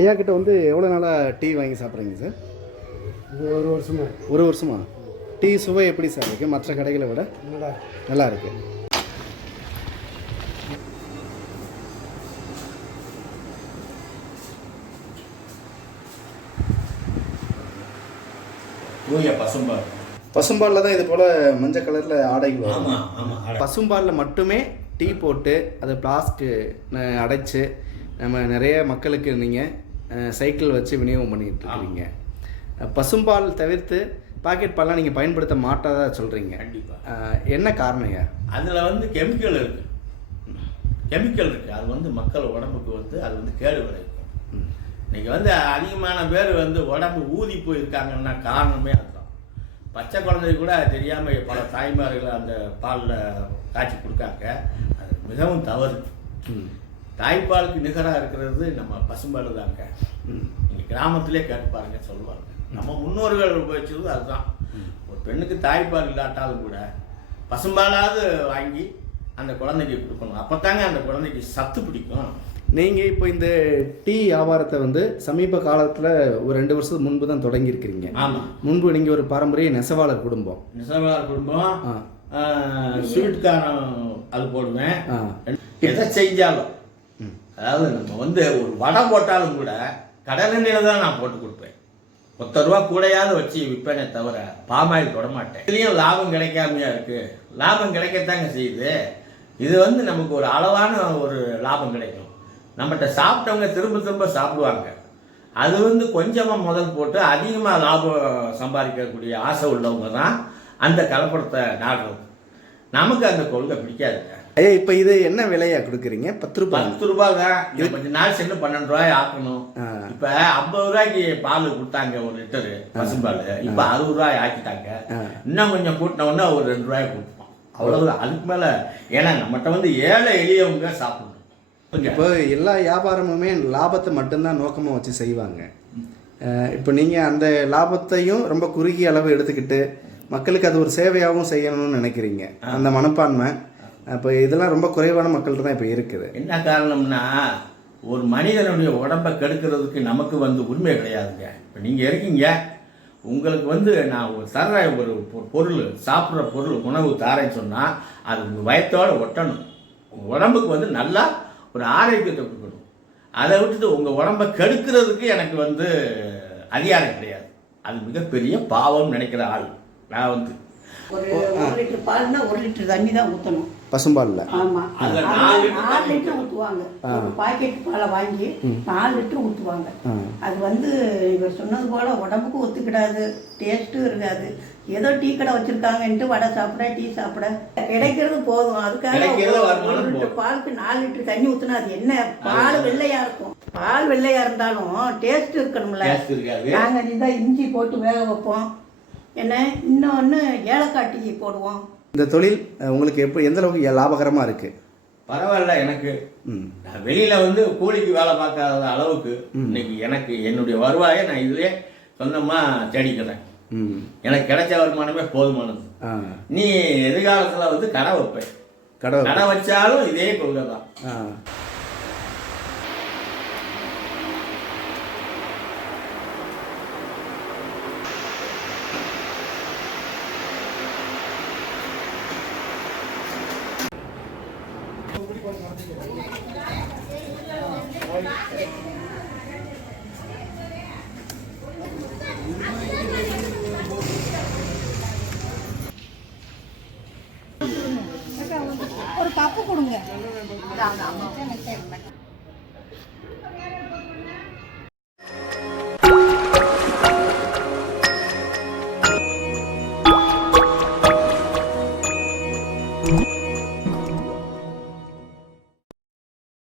ஐயா கிட்ட வந்து எவ்வளோ நாளாக டீ வாங்கி சாப்பிட்றீங்க சார்? ஒரு வருஷமா. ஒரு வருஷமா? டீ சுவை எப்படி சார் இருக்குது மற்ற கடைகளை விட? நல்லா இருக்கு. பசும்பால் பசும்பாலில் தான் இது போல் மஞ்சள் கலரில் ஆடைகள் வரும். ஆமாம். பசும்பாலில் மட்டுமே டீ போட்டு அதை பிளாஸ்க்கு அடைச்சி நம்ம நிறைய மக்களுக்கு நீங்கள் சைக்கிள் வச்சு விநியோகம் பண்ணிகிட்டு இருக்கீங்க. பசும்பால் தவிர்த்து பாக்கெட் பால்லாம் நீங்கள் பயன்படுத்த மாட்டாதா சொல்கிறீங்க. கண்டிப்பாக. என்ன காரணம்யா? அதில் வந்து கெமிக்கல் இருக்குது. அது வந்து மக்கள் உடம்புக்கு வந்து அது வந்து கேடு விளைவிக்கும். இன்றைக்கி வந்து அதிகமான பேர் வந்து உடம்பு ஊதி போயிருக்காங்கன்னா காரணமே அதுதான். பச்சை குழந்தை கூட தெரியாமல் பல தாய்மார்கள் அந்த பாலில் காய்ச்சி கொடுக்காங்க. அது மிகவும் தவறு. தாய்ப்பாலுக்கு நிகராக இருக்கிறது நம்ம பசும்பால் தாங்க. நீங்கள் கிராமத்திலே கேட்டு பாருங்க, சொல்லுவாங்க. நம்ம முன்னோர்கள் உபயோகிச்சது அதுதான். ஒரு பெண்ணுக்கு தாய்ப்பால் இல்லாட்டாலும் கூட பசும்பாலாவது வாங்கி அந்த குழந்தைக்கு கொடுக்கணும். அப்போ தாங்க அந்த குழந்தைக்கு சத்து பிடிக்கும். நீங்கள் இப்போ இந்த டீ வியாபாரத்தை வந்து சமீப காலத்தில் ஒரு 2 வருஷத்துக்கு முன்பு தான் தொடங்கியிருக்கிறீங்க. ஆமாம். முன்பு நீங்கள் ஒரு பாரம்பரிய நெசவாளர் குடும்பம். ஸ்வீட்காரம் அது போடுவேன். எதை செஞ்சாலும், அதாவது நம்ம வந்து ஒரு வடை போட்டாலும் கூட கடலெண்ணெயில் தான் நான் போட்டு கொடுப்பேன். 10 ரூபா கூடையாவது வச்சு விற்பேனே தவிர பாமாயில் தொட மாட்டேன். இதுலேயும் லாபம் கிடைக்காமையா இருக்குது. லாபம் கிடைக்கத்தாங்க செய்யுது. இது வந்து நமக்கு ஒரு அளவான ஒரு லாபம் கிடைக்கும். நம்மகிட்ட சாப்பிட்டவங்க திரும்ப திரும்ப சாப்பிடுவாங்க. அது வந்து கொஞ்சமாக முதல் போட்டு அதிகமாக லாபம் சம்பாதிக்கக்கூடிய ஆசை உள்ளவங்க தான் அந்த கலப்படத்தை நாடுறது. நமக்கு அந்த கொள்கை பிடிக்காதுங்க. ஐயா, இப்போ இது என்ன விலையா கொடுக்குறீங்க? 10 ரூபாய். 10 ரூபாய் தான். இது கொஞ்சம் நாள் சென்று 12 ரூபாய் ஆக்கணும். இப்போ 50 ரூபாய்க்கு பால் கொடுத்தாங்க ஒரு லிட்டரு பசும்பால். இப்போ 60 ரூபாய் ஆக்கிட்டாங்க. இன்னும் கொஞ்சம் கூட்டினோன்னா ஒரு 2 ரூபாய் கொடுப்போம். அவ்வளவுதான். அதுக்கு மேலே ஏன்னா நம்மகிட்ட வந்து ஏழை எளியவங்க சாப்பிடணும். இப்போ எல்லா வியாபாரமுமே லாபத்தை மட்டும்தான் நோக்கமாக வச்சு செய்வாங்க. இப்போ நீங்கள் அந்த லாபத்தையும் ரொம்ப குறுகிய அளவு எடுத்துக்கிட்டு மக்களுக்கு அது ஒரு சேவையாகவும் செய்யணும்னு நினைக்கிறீங்க. அந்த மனப்பான்மை இப்போ இதெல்லாம் ரொம்ப குறைவான மக்கள்கிட்ட தான் இப்போ இருக்குது. என்ன காரணம்னா, ஒரு மனிதனுடைய உடம்பை கெடுக்கிறதுக்கு நமக்கு வந்து உரிமை கிடையாதுங்க. இப்போ நீங்கள் இருக்கீங்க, உங்களுக்கு வந்து நான் தர்ற ஒரு பொருள், சாப்பிட்ற பொருள், உணவு தாரேன்னு சொன்னால் அது உங்கள் வயத்தோடு ஒட்டணும். உங்கள் உடம்புக்கு வந்து நல்லா ஒரு ஆரோக்கியத்தை கொடுக்கணும். அதை விட்டுட்டு உங்கள் உடம்பை கெடுக்கிறதுக்கு எனக்கு வந்து அதிகாரம் கிடையாது. அது மிகப்பெரிய பாவம் நினைக்கிற ஆள் நான் வந்து. ஒரு லிட்டர் பால்னா 1 லிட்டர் தண்ணி தான் ஊற்றணும் பசும்பாலில். ஆமாம், 4 லிட்டர் ஊற்றுவாங்க. ஒரு பாக்கெட் பாலை வாங்கி 4 லிட்டர் ஊற்றுவாங்க. அது வந்து இவர் சொன்னது போல் உடம்புக்கு ஒத்துக்கிடாது, டேஸ்ட்டும் இருக்காது. ஏதோ டீ கடை வச்சுருக்காங்கன்ட்டு வடை சாப்பிட, டீ சாப்பிட கிடைக்கிறது போதும். அதுக்காக 1 லிட்டர் பாலுக்கு 4 லிட்டர் தண்ணி ஊற்றினா அது என்ன? பால் வெள்ளையாக இருக்கும். பால் வெள்ளையாக இருந்தாலும் டேஸ்ட் இருக்கணும்ல. நாங்கள் இதான் இஞ்சி போட்டு வேக வைப்போம். என்ன இன்னொன்று ஏலக்காய் டீ போடுவோம். இந்த தொழில் உங்களுக்கு எப்படி, எந்த அளவுக்கு லாபகரமாக இருக்குது? பரவாயில்ல. எனக்கு வெளியில் வந்து கூலிக்கு வேலை பார்க்காத அளவுக்கு இன்னைக்கு எனக்கு என்னுடைய வருவாயை நான் இதுலேயே சொந்தமாக தேடிக்கிறேன். எனக்கு கிடைச்ச வருமானமே போதுமானது. நீ எதிர்காலத்தில் வந்து கடை வைப்பேன். கடை வச்சாலும் இதே கொள்கை தான். ஒரு கப்பு கொடுங்க.